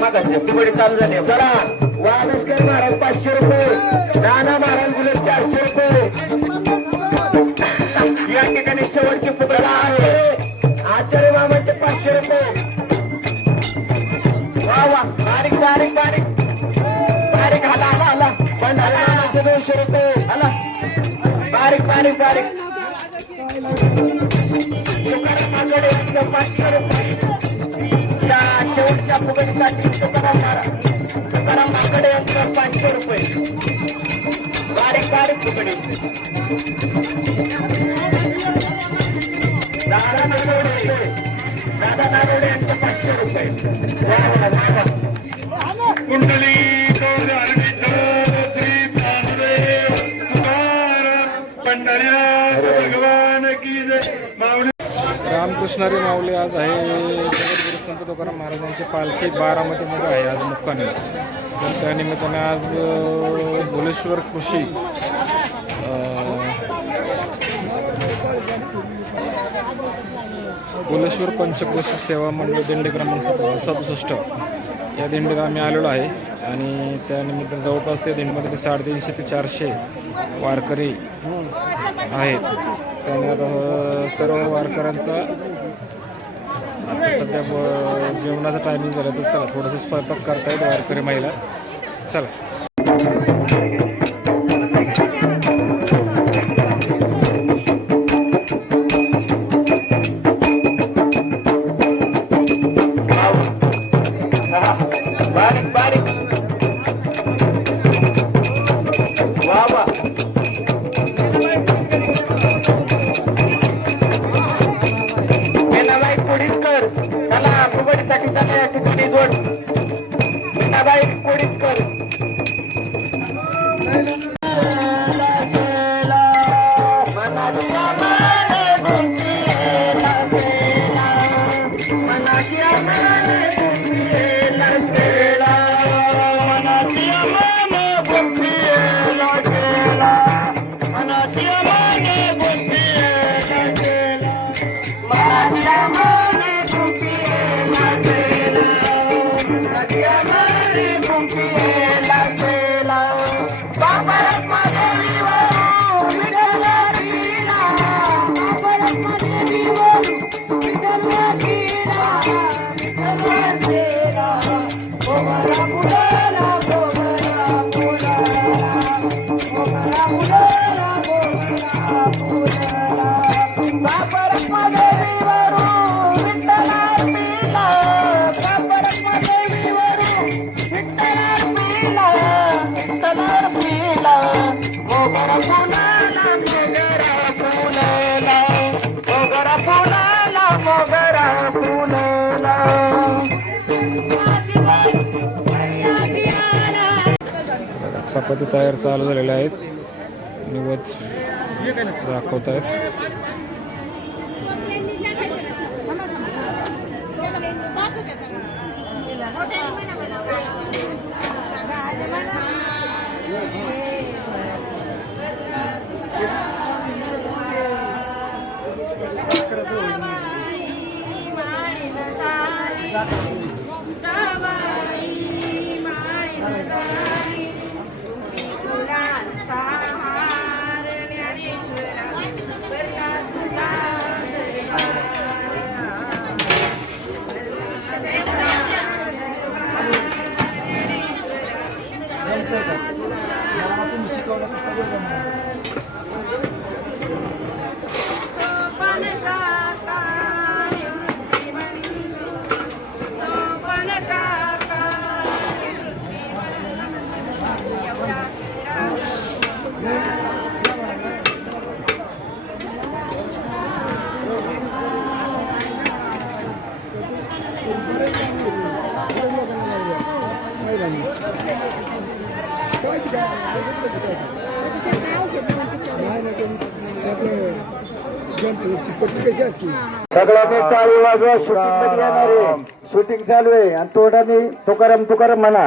मागाचे फुगडी चालू झाली. चला वागसकर महाराज 500 रुपये, नाना महाराज गुले 400 रुपये. या ठिकाणी शेवटची फुगडा आहे आचार्य मामाचे 500 रुपये. वा वा बारीक बारीक बारीक बारीक हाला हाला हाला. भंडारा 200 रुपये हाला बारीक बारीक बारीक. तुकारामाकडे 500 रुपये. या शेवटच्या फुगडीसाठी तुकारामाकडे 500 रुपये. बारीक बारीक फुगडी. दादा नागवडे यांचं 500 रुपये. वा वा वा वा. कुंडली श्री ज्ञानदेव तुकाराम पंढरीनाथ भगवान की जय. माऊली रामकृष्णारी माऊली आज आहे जगद्गुरु संत तुकाराम महाराजांची पालखी बारामतीमध्ये आहे आज मुक्कामी. तर त्यानिमित्ताने आज भुलेश्वर कृषी भुलेश्वर पंचक्रोशी सेवा मंडळ दिंडी क्रमांक 67 या दिंडीला आम्ही आलेलो आहे आणि त्यानिमित्ताने जवळपास त्या दिंडीमध्ये 350 ते 400 वारकरी आहेत. त्याने आता सर्व वारकऱ्यांचा आता सध्या जेवणाचा टायमिंग झाला तर चला थोडंसं स्वयंपाक करतायत वारकरी महिला. चला बारीक बारीक. वा वा. मीनाबाई कोडीसकर चला फुगडीसाठी चला या ठिकाणी जोड. मीनाबाई कोडीसकर. चपाती तयार चालू झालेल्या आहेत. निवद दाखवत आहेत. सगळ्यांनी टाळी वाजवा. शूटिंग मध्ये येणार आहे. शूटिंग चालू आहे आणि तोंडाने तुकाराम तुकाराम म्हणा.